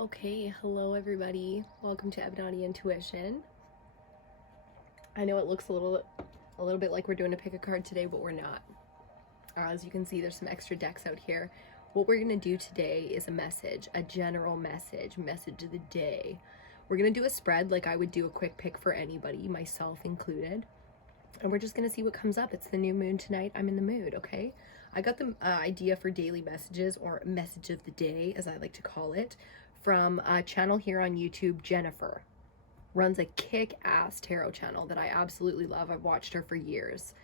Okay, hello everybody. Welcome to EBINOTTIintuition. I know it looks a little bit like we're doing a pick a card today, but we're not. As you can see, there's some extra decks out here. What we're going to do today is a message, a general message of the day. We're going to do a spread like I would do a quick pick for anybody, myself included. And we're just going to see what comes up. It's the new moon tonight. I'm in the mood, okay? I got the idea for daily messages, or message of the day, as I like to call it, from a channel here on YouTube. Jennifer runs a kick-ass tarot channel that I absolutely love. I've watched her for years,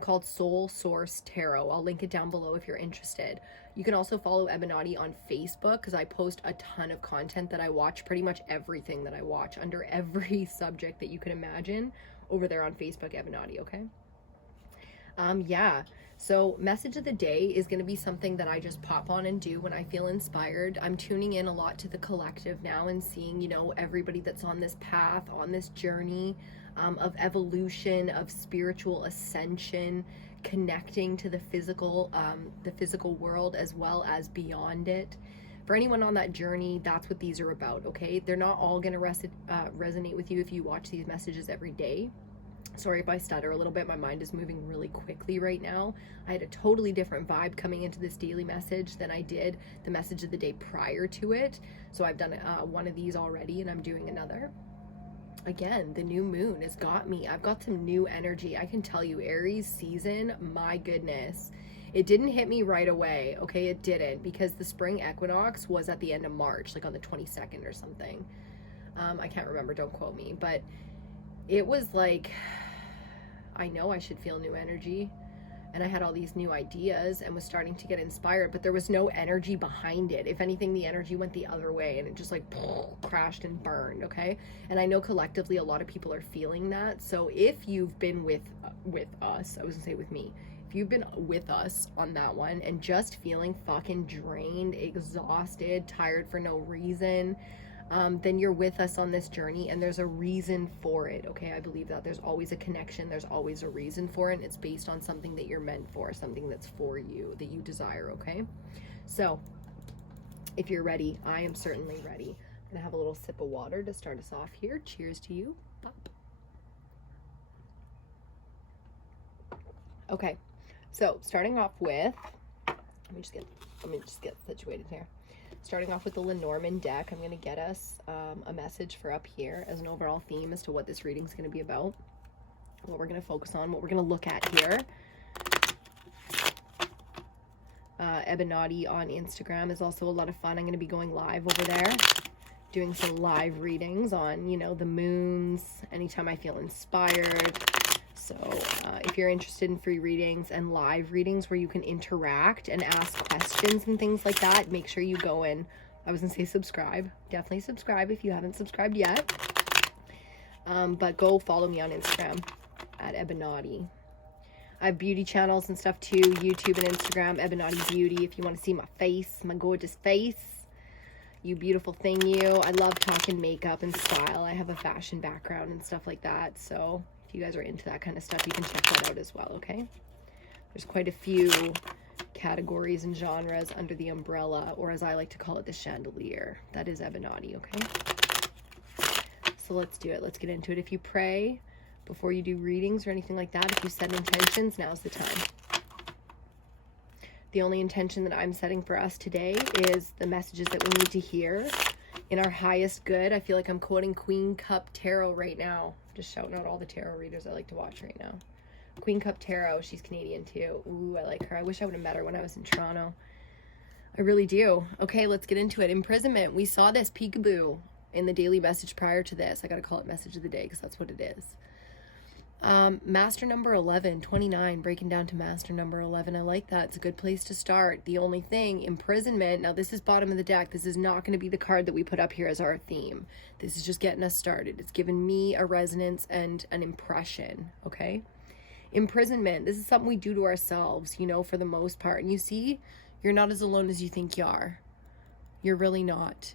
called Soul Source Tarot. I'll link it down below if you're interested. You can also follow EBINOTTI on Facebook, because I post a ton of content that I watch, pretty much everything that I watch under every subject that you can imagine over there on Facebook, EBINOTTI, okay? Yeah, so message of the day is going to be something that I just pop on and do when I feel inspired. I'm tuning in a lot to the collective now and seeing, you know, everybody that's on this path, on this journey of evolution, of spiritual ascension, connecting to the physical world as well as beyond it. For anyone on that journey, that's what these are about, okay? They're not all going to resonate with you if you watch these messages every day. Sorry if I stutter a little bit. My mind is moving really quickly right now. I had a totally different vibe coming into this daily message than I did the message of the day prior to it. So I've done one of these already, and I'm doing another. Again, the new moon has got me. I've got some new energy. I can tell you, Aries season, my goodness. It didn't hit me right away, okay? It didn't, because the spring equinox was at the end of March, like on the 22nd or something. I can't remember, don't quote me, but it was like, I know I should feel new energy, and I had all these new ideas and was starting to get inspired, but there was no energy behind it. If anything, the energy went the other way, and it just like crashed and burned, okay? And I know collectively a lot of people are feeling that. So if you've been with us, I was gonna say with me, if you've been with us on that one and just feeling fucking drained, exhausted, tired for no reason, then you're with us on this journey, and there's a reason for it, okay? I believe that there's always a connection, there's always a reason for it, and it's based on something that you're meant for, something that's for you, that you desire, okay? So if you're ready, I am certainly ready. I'm gonna have a little sip of water to start us off here. Cheers to you. Pop. Okay, so starting off with, let me just get situated here. Starting off with the Lenormand deck, I'm going to get us a message for up here as an overall theme as to what this reading is going to be about, what we're going to focus on, what we're going to look at here. EBINOTTI on Instagram is also a lot of fun. I'm going to be going live over there, doing some live readings on, you know, the moons, anytime I feel inspired. So if you're interested in free readings and live readings where you can interact and ask questions and things like that, make sure you go in. I was gonna say subscribe. Definitely subscribe if you haven't subscribed yet. But go follow me on Instagram at EBINOTTI. I have beauty channels and stuff too, YouTube and Instagram, EBINOTTI Beauty, if you want to see my face, my gorgeous face. You beautiful thing, you. I love talking makeup and style. I have a fashion background and stuff like that, so if you guys are into that kind of stuff, you can check that out as well, okay? There's quite a few categories and genres under the umbrella, or as I like to call it, the chandelier. That is EBINOTTI, okay? So let's do it. Let's get into it. If you pray before you do readings or anything like that, if you set intentions, now's the time. The only intention that I'm setting for us today is the messages that we need to hear in our highest good. I feel like I'm quoting Queen Cup Tarot right now. Just shouting out all the tarot readers I like to watch right now. Queen Cup Tarot, she's Canadian too. Ooh, I like her. I wish I would have met her when I was in Toronto. I really do. Okay, let's get into it. Imprisonment. We saw this peekaboo in the daily message prior to this. I gotta call it message of the day because that's what it is. Master number 11, 29, breaking down to master number 11. I like that. It's a good place to start. The only thing, imprisonment. Now, this is bottom of the deck. This is not going to be the card that we put up here as our theme. This is just getting us started. It's given me a resonance and an impression, okay? Imprisonment. This is something we do to ourselves, you know, for the most part. And you see, you're not as alone as you think you are. You're really not.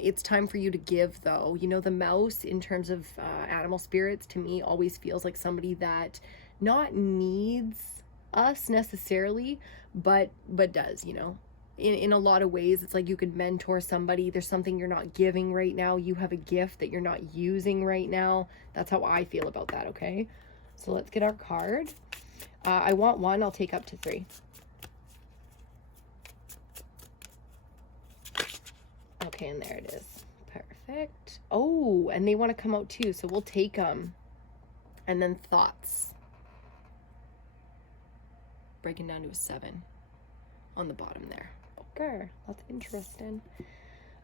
It's time for you to give, though. You know, the mouse, in terms of animal spirits, to me always feels like somebody that not needs us necessarily, but does, you know. in a lot of ways. It's like you could mentor somebody. There's something you're not giving right now. You have a gift that you're not using right now. That's how I feel about that, okay? So let's get our card. I want 1. I'll take up to 3. Okay, and there it is. Perfect. Oh, and they want to come out too, so we'll take them. And then thoughts. Breaking down to a 7 on the bottom there. Okay, that's interesting.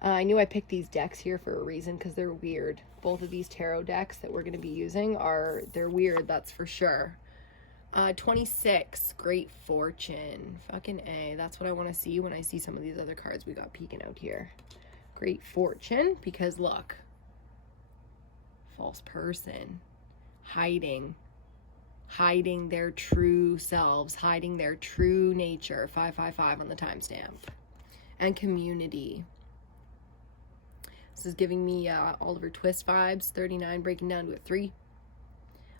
I knew I picked these decks here for a reason because they're weird. Both of these tarot decks that we're going to be using they're weird, that's for sure. 26, Great Fortune. Fucking A. That's what I want to see when I see some of these other cards we got peeking out here. Great Fortune, because look. False person. Hiding their true selves, hiding their true nature. 555 on the timestamp. And community. This is giving me Oliver Twist vibes. 39 breaking down to a 3.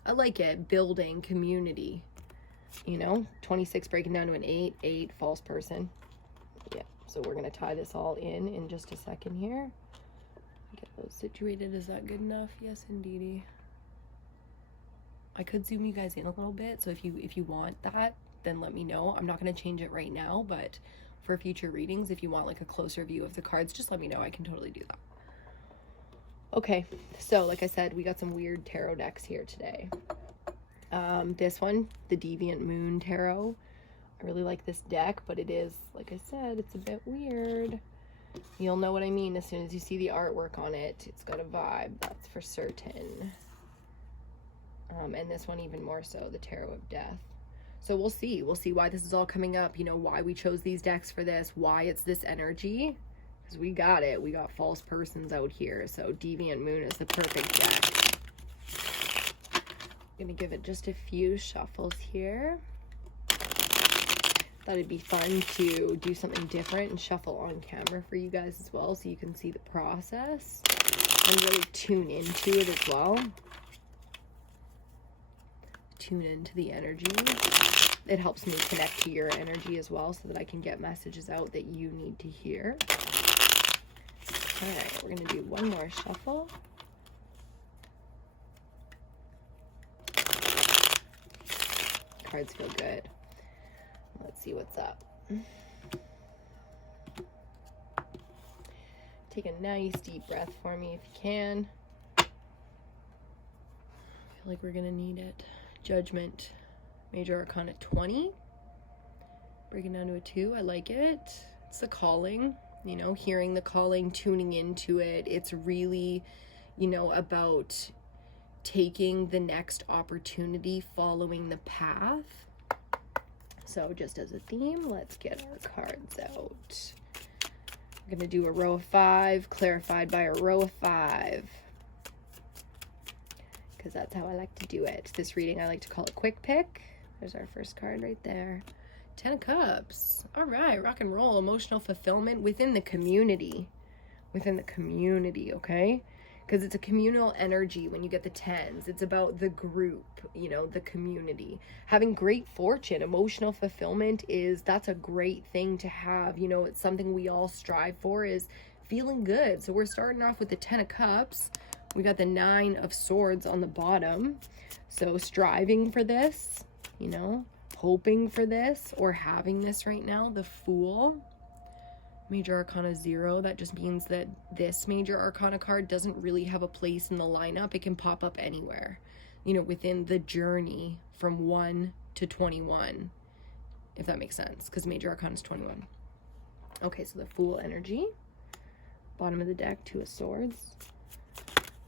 I like it. Building community. You know, 26 breaking down to an 8. 8 false person. Yeah, so we're going to tie this all in just a second here. Get those situated. Is that good enough? Yes, indeedy. I could zoom you guys in a little bit, so if you want that, then let me know. I'm not going to change it right now, but for future readings, if you want like a closer view of the cards, just let me know. I can totally do that. Okay, so like I said, we got some weird tarot decks here today. This one, the Deviant Moon Tarot. I really like this deck, but it is, like I said, it's a bit weird. You'll know what I mean as soon as you see the artwork on it. It's got a vibe, that's for certain. And this one even more so, the Tarot of Death. So we'll see why this is all coming up, you know, why we chose these decks for this, why it's this energy, because we got false persons out here. So Deviant Moon is the perfect deck. I'm gonna give it just a few shuffles here. Thought it'd be fun to do something different and shuffle on camera for you guys as well, so you can see the process and really tune into it as well. Tune into the energy. It helps me connect to your energy as well, so that I can get messages out that you need to hear. All right, we're gonna do one more shuffle. Cards feel good. Let's see what's up. Take a nice deep breath for me if you can. I feel like we're gonna need it. Judgment, Major Arcana 20, breaking down to a 2. I like it. It's the calling, you know, hearing the calling, tuning into it. It's really, you know, about taking the next opportunity, following the path. So just as a theme, let's get our cards out. I'm gonna do a row of 5, clarified by a row of 5. Because that's how I like to do it. This reading, I like to call it Quick Pick. There's our first card right there. 10 of Cups. All right, rock and roll. Emotional fulfillment within the community. Within the community, okay? Because it's a communal energy when you get the 10s. It's about the group, you know, the community. Having great fortune, emotional fulfillment that's a great thing to have. You know, it's something we all strive for, is feeling good. So we're starting off with the 10 of Cups. We got the 9 of Swords on the bottom. So striving for this, you know, hoping for this, or having this right now. The Fool. Major Arcana 0. That just means that this Major Arcana card doesn't really have a place in the lineup. It can pop up anywhere, you know, within the journey from 1 to 21, if that makes sense, because Major Arcana is 21. Okay, so the Fool energy. Bottom of the deck, 2 of Swords.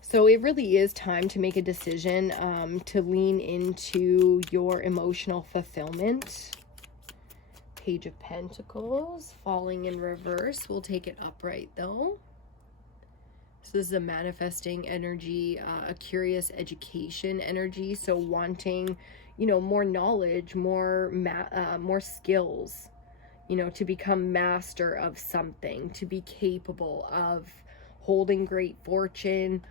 So it really is time to make a decision to lean into your emotional fulfillment. Page of Pentacles, falling in reverse. We'll take it upright though. So this is a manifesting energy, a curious education energy. So wanting, you know, more knowledge, more skills, you know, to become master of something, to be capable of holding great fortune,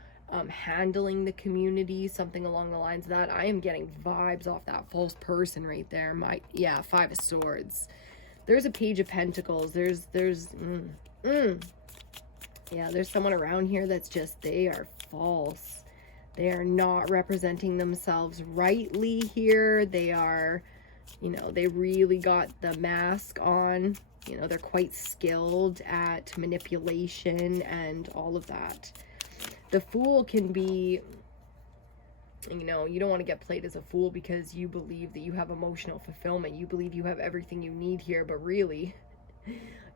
handling the community, something along the lines of that. I am getting vibes off that false person right there. 5 of Swords. There's a Page of Pentacles. Yeah, there's someone around here that's just, they are false. They are not representing themselves rightly here. They are, you know, they really got the mask on. You know, they're quite skilled at manipulation and all of that. The Fool can be, you know, you don't want to get played as a fool because you believe that you have emotional fulfillment. You believe you have everything you need here, but really,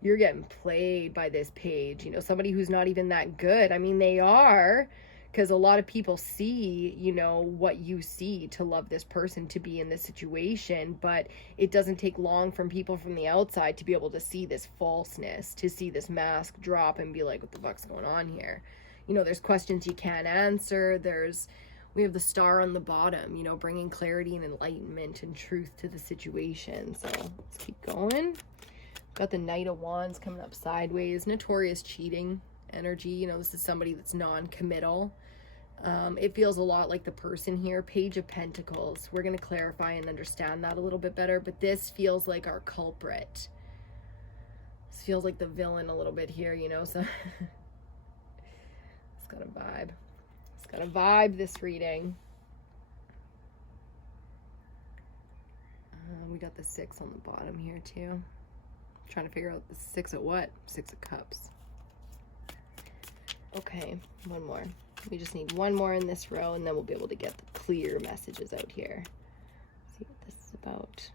you're getting played by this page. You know, somebody who's not even that good. I mean, they are, because a lot of people see, you know, what you see to love this person, to be in this situation, but it doesn't take long from people from the outside to be able to see this falseness, to see this mask drop and be like, what the fuck's going on here? You know, there's questions you can't answer. We have the Star on the bottom, you know, bringing clarity and enlightenment and truth to the situation. So let's keep going. Got the Knight of Wands coming up sideways. Notorious cheating energy. You know, this is somebody that's non-committal. It feels a lot like the person here. Page of Pentacles. We're going to clarify and understand that a little bit better. But this feels like our culprit. This feels like the villain a little bit here, you know. So it's got a vibe. Got to vibe this reading. We got the 6 on the bottom here too. Trying to figure out the 6 of what? 6 of Cups. Okay, one more. We just need one more in this row and then we'll be able to get the clear messages out here. See what this is about.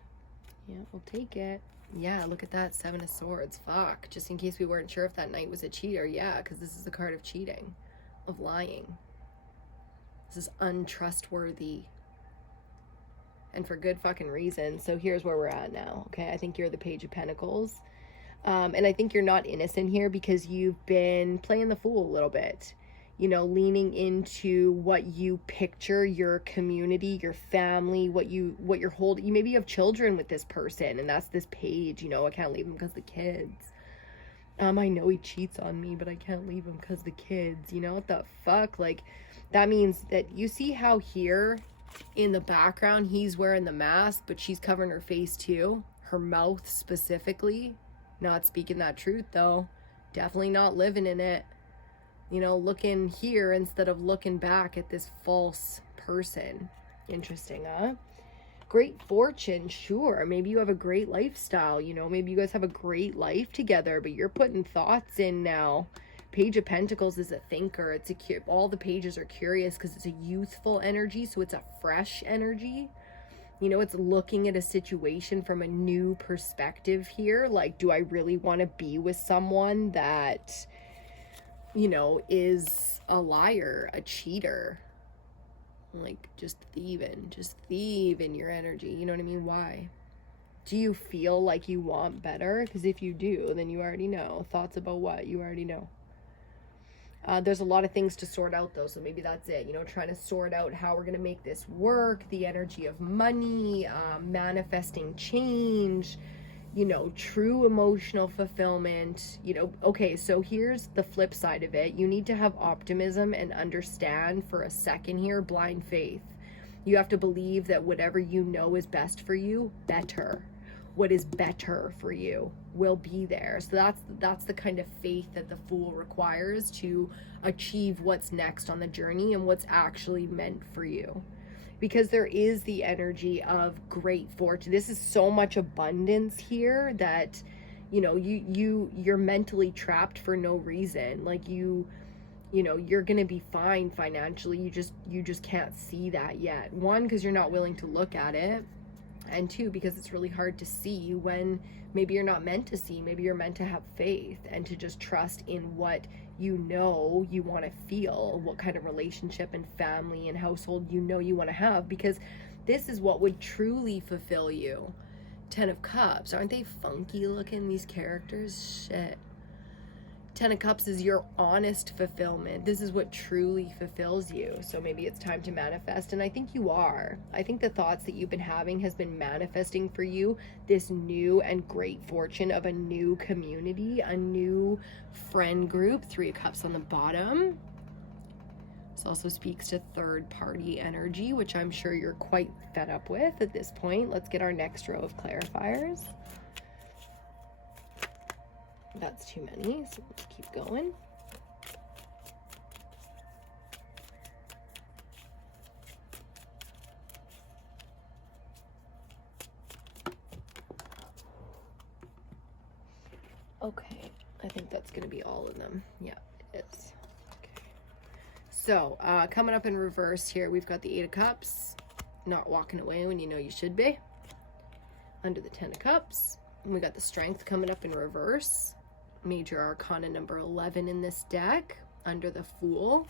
Yeah, we'll take it. Yeah, look at that. 7 of Swords. Fuck. Just in case we weren't sure if that knight was a cheater. Yeah, because this is the card of cheating. Of lying. This is untrustworthy. And for good fucking reason. So here's where we're at now. Okay, I think you're the Page of Pentacles. And I think you're not innocent here because you've been playing the fool a little bit. You know, leaning into what you picture your community, your family, what you're holding. Maybe you have children with this person and that's this page. You know, I can't leave him because the kids. I know he cheats on me, but I can't leave him because the kids. You know, what the fuck? Like, that means that you see how here in the background he's wearing the mask, but she's covering her face too, her mouth specifically. Not speaking that truth though. Definitely not living in it. You know, looking here instead of looking back at this false person. Interesting, huh? Great fortune, sure. Maybe you have a great lifestyle, you know, maybe you guys have a great life together, but you're putting thoughts in now. Page of Pentacles is a thinker. It's all the pages are curious because it's a youthful energy, so it's a fresh energy. You know, it's looking at a situation from a new perspective here. Like, do I really want to be with someone that, you know, is a liar, a cheater? Like, just thieving your energy. You know what I mean? Why? Do you feel like you want better? Because if you do, then you already know. Thoughts about what? You already know. There's a lot of things to sort out though, so maybe that's it, you know, trying to sort out how we're going to make this work, the energy of money, manifesting change, you know, true emotional fulfillment, you know. Okay, so here's the flip side of it. You need to have optimism and understand for a second here, blind faith. You have to believe that whatever you know is best for you, what is better for you will be there. So that's the kind of faith that the Fool requires to achieve what's next on the journey and what's actually meant for you. Because there is the energy of great fortune. This is so much abundance here that, you know, you're mentally trapped for no reason. Like you know, you're gonna be fine financially. You just can't see that yet. 1, because you're not willing to look at it. And 2, because it's really hard to see when maybe you're not meant to see. Maybe you're meant to have faith and to just trust in what you know you want to feel, what kind of relationship and family and household you know you want to have, because this is what would truly fulfill you. 10 of Cups. Aren't they funky looking, these characters? Shit. 10 of Cups is your honest fulfillment. This is what truly fulfills you. So maybe it's time to manifest. And I think you are. I think the thoughts that you've been having has been manifesting for you this new and great fortune of a new community, a new friend group. 3 of Cups on the bottom. This also speaks to third party energy, which I'm sure you're quite fed up with at this point. Let's get our next row of clarifiers. That's too many, so let's keep going. Okay, I think that's going to be all of them. Yeah, it is. Okay. So, coming up in reverse here, we've got the 8 of Cups, not walking away when you know you should be. Under the 10 of Cups, and we got the Strength coming up in reverse. Major Arcana number 11 in this deck, under the Fool.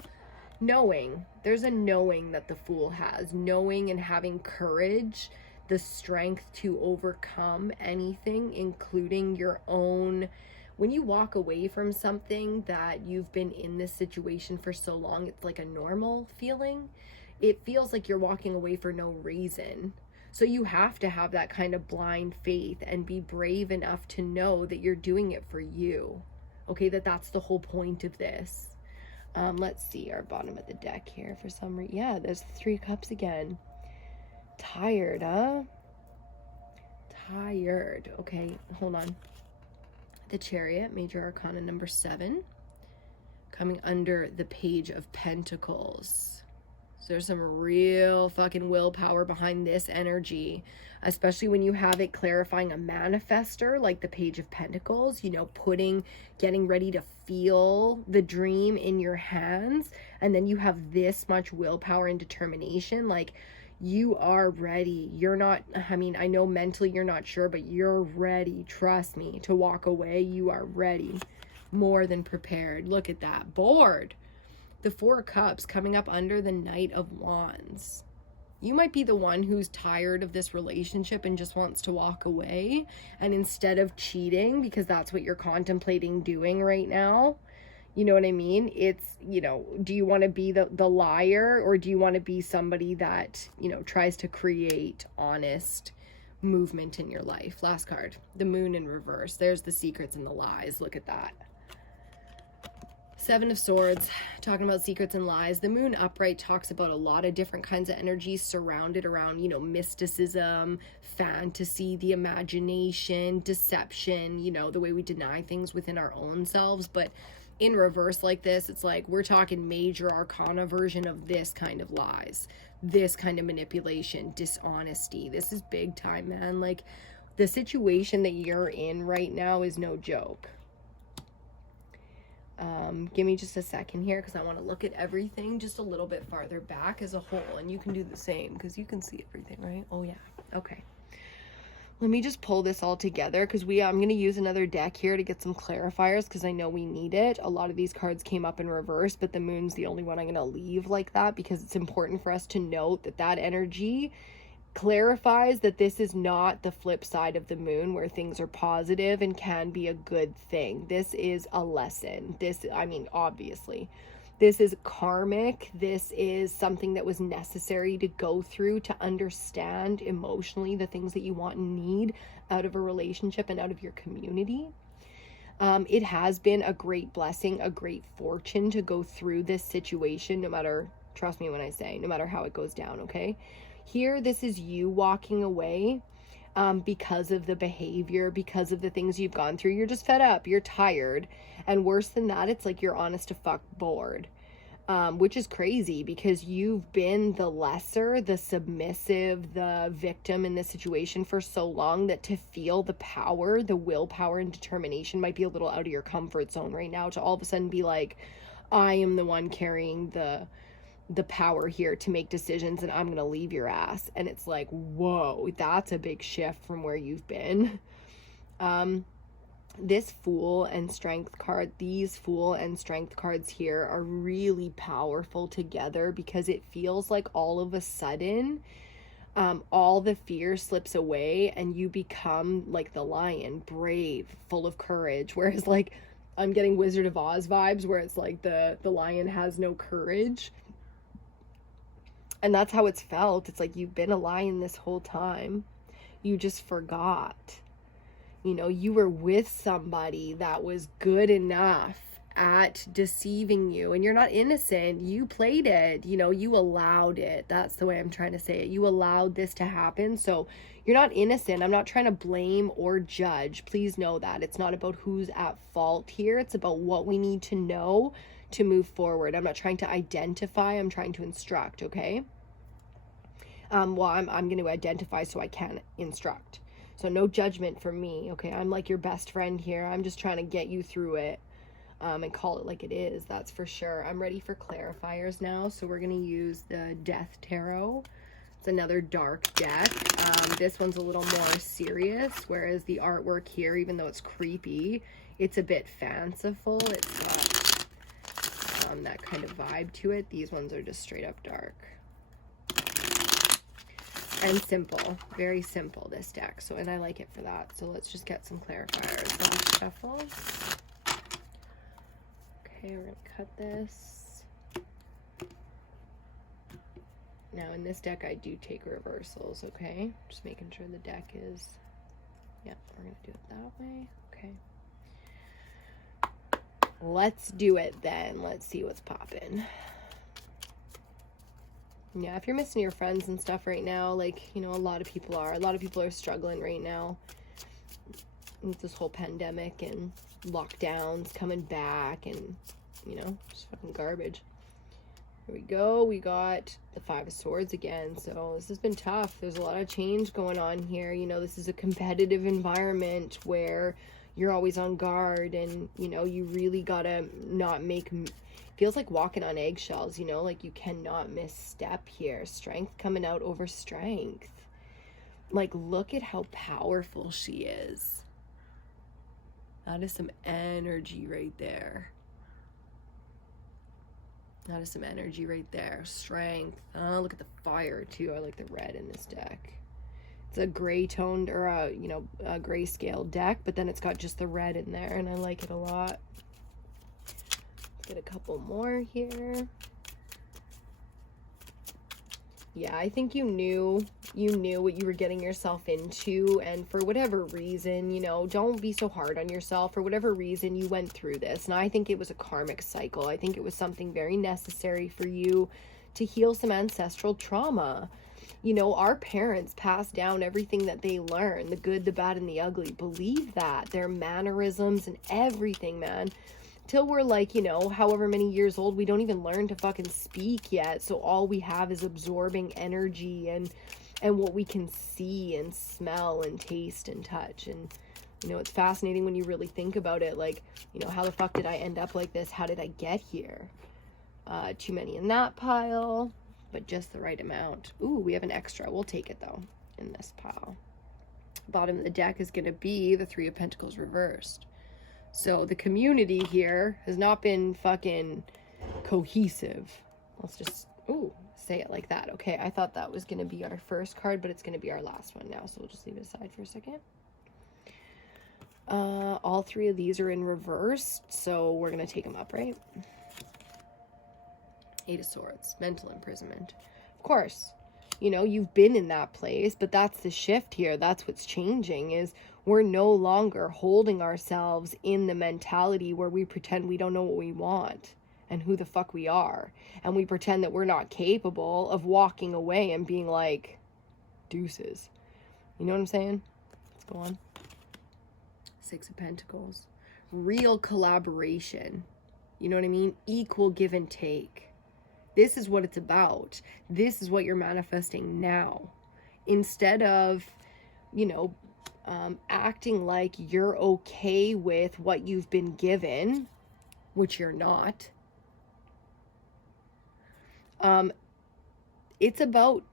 Knowing, there's a knowing that the Fool has. Knowing and having courage, the strength to overcome anything, including your own. When you walk away from something that you've been in this situation for so long, it's like a normal feeling. It feels like you're walking away for no reason. So you have to have that kind of blind faith and be brave enough to know that you're doing it for you. Okay, that's the whole point of this. Let's see our bottom of the deck here for some reason. Yeah, there's the 3 of Cups again. Tired, huh? Tired. Okay, hold on. The Chariot, Major Arcana number 7. Coming under the Page of Pentacles. So there's some real fucking willpower behind this energy, especially when you have it clarifying a manifester like the Page of Pentacles, you know, getting ready to feel the dream in your hands. And then you have this much willpower and determination. Like, you are ready. You're not, I mean, I know mentally you're not sure, but you're ready. Trust me, to walk away. You are ready. More than prepared. Look at that. Bored. The 4 of Cups coming up under the Knight of Wands. You might be the one who's tired of this relationship and just wants to walk away. And instead of cheating, because that's what you're contemplating doing right now, you know what I mean? It's, you know, do you want to be the liar, or do you want to be somebody that, you know, tries to create honest movement in your life? Last card, the Moon in reverse. There's the secrets and the lies. Look at that. 7 of Swords, talking about secrets and lies. The Moon upright talks about a lot of different kinds of energies surrounded around, you know, mysticism, fantasy, the imagination, deception, you know, the way we deny things within our own selves. But in reverse like this, it's like we're talking Major Arcana version of this kind of lies, this kind of manipulation, dishonesty. This is big time, man. Like, the situation that you're in right now is no joke. Give me just a second here, because I want to look at everything just a little bit farther back as a whole, and you can do the same because you can see everything, right? Oh yeah. Okay. Let me just pull this all together, because I'm going to use another deck here to get some clarifiers, because I know we need it. A lot of these cards came up in reverse, but the Moon's the only one I'm going to leave like that, because it's important for us to note that energy clarifies that this is not the flip side of the Moon where things are positive and can be a good thing. This is a lesson. I mean, obviously, this is karmic. This is something that was necessary to go through to understand emotionally the things that you want and need out of a relationship and out of your community. It has been a great blessing, a great fortune to go through this situation, no matter, trust me when I say, no matter how it goes down, okay? Here, this is you walking away because of the behavior, because of the things you've gone through. You're just fed up, you're tired, and worse than that, it's like you're honest to fuck bored, which is crazy, because you've been the lesser, the submissive, the victim in this situation for so long that to feel the power, the willpower and determination might be a little out of your comfort zone right now, to all of a sudden be like, I am the one carrying the power here to make decisions, and I'm going to leave your ass. And it's like, whoa, that's a big shift from where you've been. This Fool and Strength card, these Fool and Strength cards here are really powerful together, because it feels like all of a sudden, all the fear slips away and you become like the lion, brave, full of courage. Whereas, like, I'm getting Wizard of Oz vibes, where it's like the lion has no courage. And that's how it's felt. It's like you've been a lion this whole time. You just forgot. You know, you were with somebody that was good enough, at deceiving you, and you're not innocent. You played it, you know, you allowed it. That's the way I'm trying to say it. You allowed this to happen. So you're not innocent. I'm not trying to blame or judge. Please know that. It's not about who's at fault here. It's about what we need to know to move forward. I'm not trying to identify. I'm trying to instruct, okay? Well, I'm going to identify so I can instruct. So no judgment from me, okay? I'm like your best friend here. I'm just trying to get you through it. And call it like it is, that's for sure. I'm ready for clarifiers now, so we're going to use the Death Tarot. It's another dark deck. This one's a little more serious, whereas the artwork here, even though it's creepy, it's a bit fanciful. It's got that kind of vibe to it. These ones are just straight up dark. And simple. Very simple, this deck. So, and I like it for that. So let's just get some clarifiers. Let's shuffle. Okay, we're going to cut this. Now, in this deck, I do take reversals, okay? Just making sure the deck is... Yeah, we're going to do it that way. Okay. Let's do it then. Let's see what's popping. Yeah, if you're missing your friends and stuff right now, like, you know, a lot of people are. A lot of people are struggling right now with this whole pandemic and lockdowns coming back and, you know, just fucking garbage. Here we go. We got the Five of Swords again. So this has been tough. There's a lot of change going on here. You know, this is a competitive environment where you're always on guard and, you know, you really gotta not make... Feels like walking on eggshells, you know, like you cannot misstep here. Strength coming out over strength. Like, look at how powerful she is. That is some energy right there. That is some energy right there. Strength. Look at the fire too. I like the red in this deck. It's a gray toned or a, you know, a grayscale deck, but then it's got just the red in there and I like it a lot. Get a couple more here. Yeah, I think you knew what you were getting yourself into, and for whatever reason, you know, don't be so hard on yourself. For whatever reason, you went through this, and I think it was a karmic cycle. I think it was something very necessary for you to heal some ancestral trauma. You know, our parents passed down everything that they learned, the good, the bad, and the ugly. Believe that. Their mannerisms and everything, man. Till we're like, you know, however many years old, we don't even learn to fucking speak yet. So all we have is absorbing energy and what we can see and smell and taste and touch. And, you know, it's fascinating when you really think about it. Like, you know, how the fuck did I end up like this? How did I get here? Too many in that pile, but just the right amount. Ooh, we have an extra. We'll take it, though, in this pile. Bottom of the deck is going to be the Three of Pentacles reversed. So the community here has not been fucking cohesive. Let's just, ooh, say it like that. Okay, I thought that was going to be our first card, but it's going to be our last one now. So we'll just leave it aside for a second. All three of these are in reverse, so we're going to take them up, right? Eight of Swords, mental imprisonment. Of course, you know, you've been in that place, but that's the shift here. That's what's changing is we're no longer holding ourselves in the mentality where we pretend we don't know what we want and who the fuck we are. And we pretend that we're not capable of walking away and being like, deuces. You know what I'm saying? Let's go on. Six of Pentacles. Real collaboration. You know what I mean? Equal give and take. This is what it's about. This is what you're manifesting now. Instead of, you know, acting like you're okay with what you've been given, which you're not. It's about,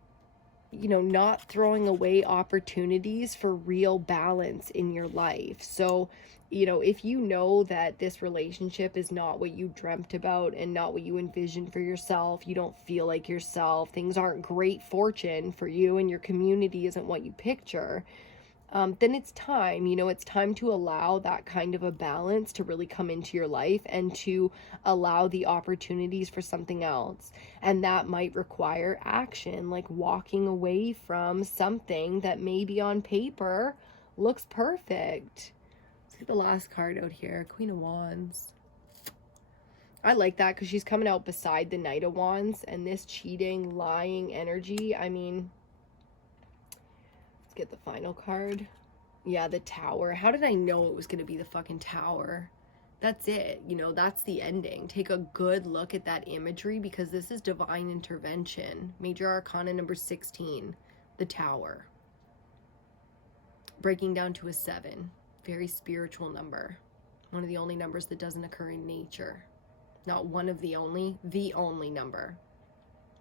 you know, not throwing away opportunities for real balance in your life. So, you know, if you know that this relationship is not what you dreamt about and not what you envisioned for yourself, you don't feel like yourself, things aren't great fortune for you and your community isn't what you picture, then it's time, you know, it's time to allow that kind of a balance to really come into your life and to allow the opportunities for something else. And that might require action, like walking away from something that maybe on paper looks perfect. Let's get the last card out here, Queen of Wands. I like that because she's coming out beside the Knight of Wands, and this cheating, lying energy, I mean, let's get the final card. Yeah, the Tower. How did I know it was going to be the fucking Tower? That's it. You know, that's the ending. Take a good look at that imagery because this is divine intervention. Major Arcana number 16, the Tower. Breaking down to a 7. Very spiritual number. One of the only numbers that doesn't occur in nature. Not one of the only number.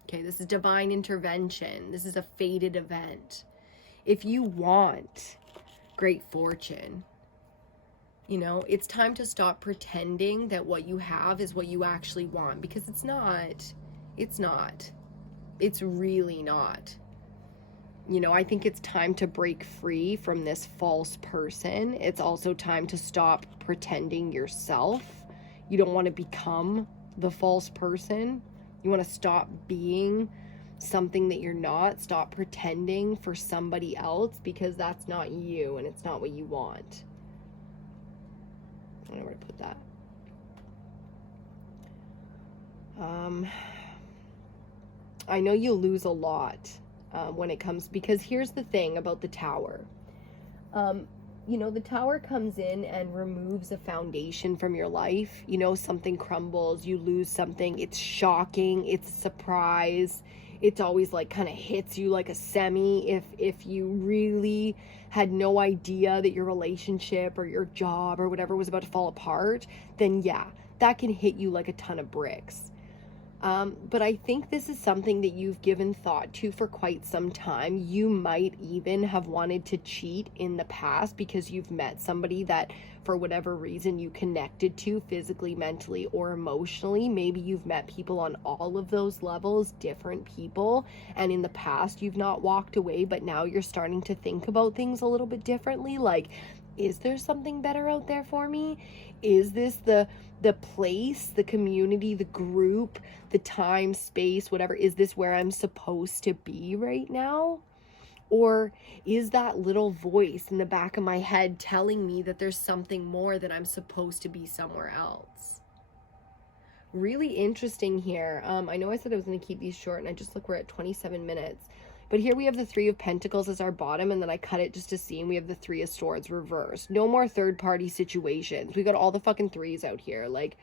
Okay, this is divine intervention. This is a fated event. If you want great fortune, you know, it's time to stop pretending that what you have is what you actually want, because it's not. It's really not. You know, I think it's time to break free from this false person. It's also time to stop pretending yourself. You don't want to become the false person. You want to stop being something that you're not. Stop pretending for somebody else, because that's not you and it's not what you want. I don't know where to put that. I know you lose a lot when it comes, because here's the thing about the Tower. You know, the Tower comes in and removes a foundation from your life. You know, something crumbles, you lose something. It's shocking. It's a surprise. It's always like kind of hits you like a semi. If you really had no idea that your relationship or your job or whatever was about to fall apart, then yeah, that can hit you like a ton of bricks. But I think this is something that you've given thought to for quite some time. You might even have wanted to cheat in the past because you've met somebody that for whatever reason you connected to physically, mentally, or emotionally. Maybe you've met people on all of those levels, different people, and in the past you've not walked away, but now you're starting to think about things a little bit differently. Like, is there something better out there for me? Is this the place, the community, the group, the time, space, whatever? Is this where I'm supposed to be right now? Or is that little voice in the back of my head telling me that there's something more, that I'm supposed to be somewhere else? Really interesting here. I know I said I was going to keep these short, and I just look, we're at 27 minutes. But here we have the Three of Pentacles as our bottom, and then I cut it just to see, and we have the Three of Swords reversed. No more third-party situations. We got all the fucking threes out here. Like,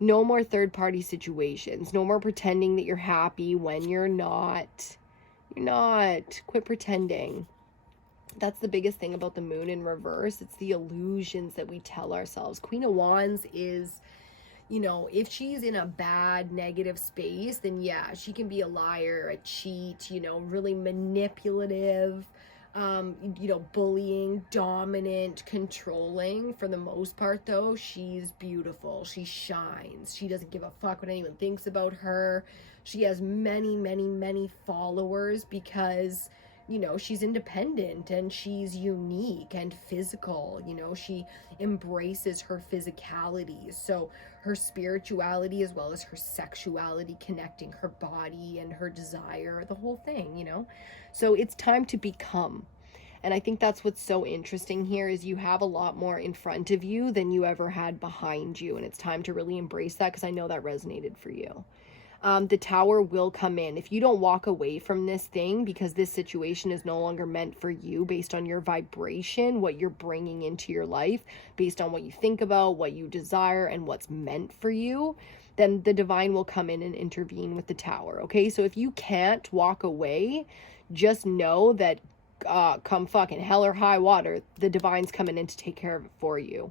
no more third-party situations. No more pretending that you're happy when you're not. You're not. Quit pretending. That's the biggest thing about the moon in reverse. It's the illusions that we tell ourselves. Queen of Wands is, you know, if she's in a bad, negative space, then yeah, she can be a liar, a cheat, you know, really manipulative, you know, bullying, dominant, controlling. For the most part, though, she's beautiful. She shines. She doesn't give a fuck what anyone thinks about her. She has many, many, many followers because, you know, she's independent and she's unique and physical. You know, she embraces her physicality. So her spirituality as well as her sexuality, connecting her body and her desire, the whole thing, you know. So it's time to become. And I think that's what's so interesting here, is you have a lot more in front of you than you ever had behind you. And it's time to really embrace that, because I know that resonated for you. The Tower will come in. If you don't walk away from this thing because this situation is no longer meant for you based on your vibration, what you're bringing into your life, based on what you think about, what you desire, and what's meant for you, then the divine will come in and intervene with the Tower. Okay, so if you can't walk away, just know that come fucking hell or high water, the divine's coming in to take care of it for you.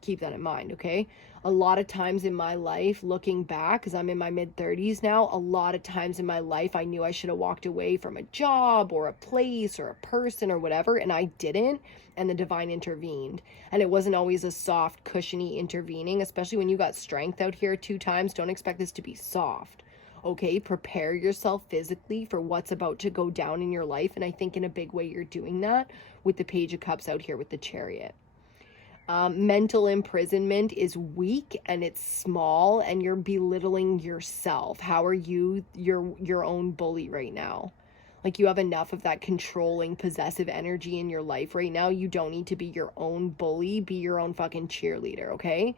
Keep that in mind, okay? A lot of times in my life, looking back, because I'm in my mid-30s now, a lot of times in my life, I knew I should have walked away from a job or a place or a person or whatever, and I didn't, and the divine intervened. And it wasn't always a soft, cushiony intervening, especially when you got strength out here 2 times. Don't expect this to be soft, okay? Prepare yourself physically for what's about to go down in your life, and I think in a big way you're doing that with the Page of Cups out here with the Chariot. Mental imprisonment is weak and it's small, and you're belittling yourself. How are you your own bully right now? Like, you have enough of that controlling, possessive energy in your life right now. You don't need to be your own bully. Be your own fucking cheerleader, okay?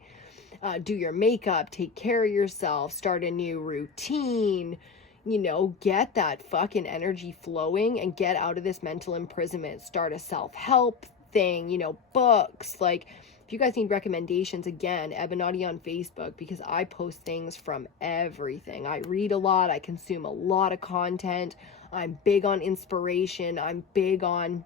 do your makeup, take care of yourself, start a new routine, you know, get that fucking energy flowing and get out of this mental imprisonment. Start a self-help thing, you know, books. Like, if you guys need recommendations, again, EBINOTTI on Facebook, because I post things from everything. I read a lot. I consume a lot of content. I'm big on inspiration. I'm big on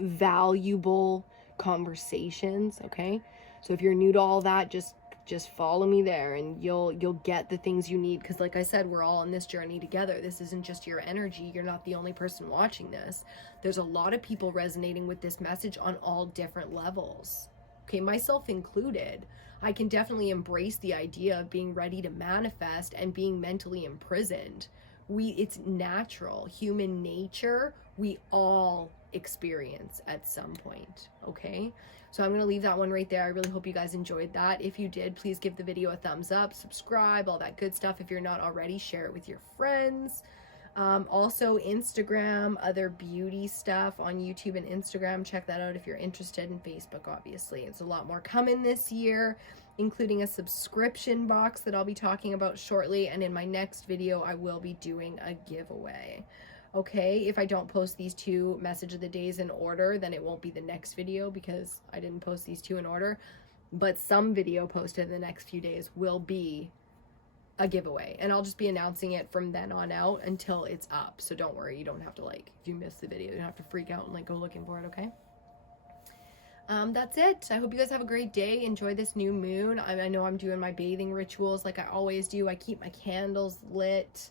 valuable conversations, okay? So if you're new to all that, just follow me there and you'll get the things you need, because like I said, we're all on this journey together. This isn't just your energy. You're not the only person watching this. There's a lot of people resonating with this message on all different levels, okay, myself included. I can definitely embrace the idea of being ready to manifest and being mentally imprisoned. It's natural, human nature. We all experience at some point, okay? So I'm going to leave that one right there. I really hope you guys enjoyed that. If you did, please give the video a thumbs up, subscribe, all that good stuff. If you're not already, share it with your friends. Also Instagram, other beauty stuff on YouTube and Instagram. Check that out if you're interested. In Facebook, obviously. It's a lot more coming this year, including a subscription box that I'll be talking about shortly. And in my next video, I will be doing a giveaway. Okay, if I don't post these 2 message of the days in order, then it won't be the next video because I didn't post these 2 in order. But some video posted in the next few days will be a giveaway, and I'll just be announcing it from then on out until it's up. So don't worry, you don't have to, like, if you miss the video, you don't have to freak out and like go looking for it, okay? That's it. I hope you guys have a great day. Enjoy this new moon. I know I'm doing my bathing rituals like I always do. I keep my candles lit.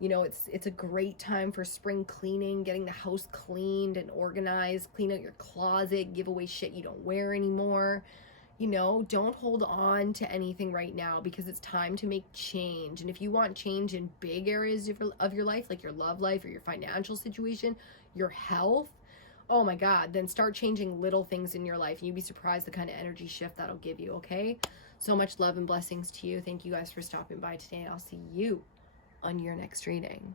You know, it's a great time for spring cleaning, getting the house cleaned and organized, clean out your closet, give away shit you don't wear anymore. You know, don't hold on to anything right now, because it's time to make change. And if you want change in big areas of your life, like your love life or your financial situation, your health, oh my God, then start changing little things in your life. And you'd be surprised the kind of energy shift that'll give you, okay? So much love and blessings to you. Thank you guys for stopping by today, and I'll see you on your next reading.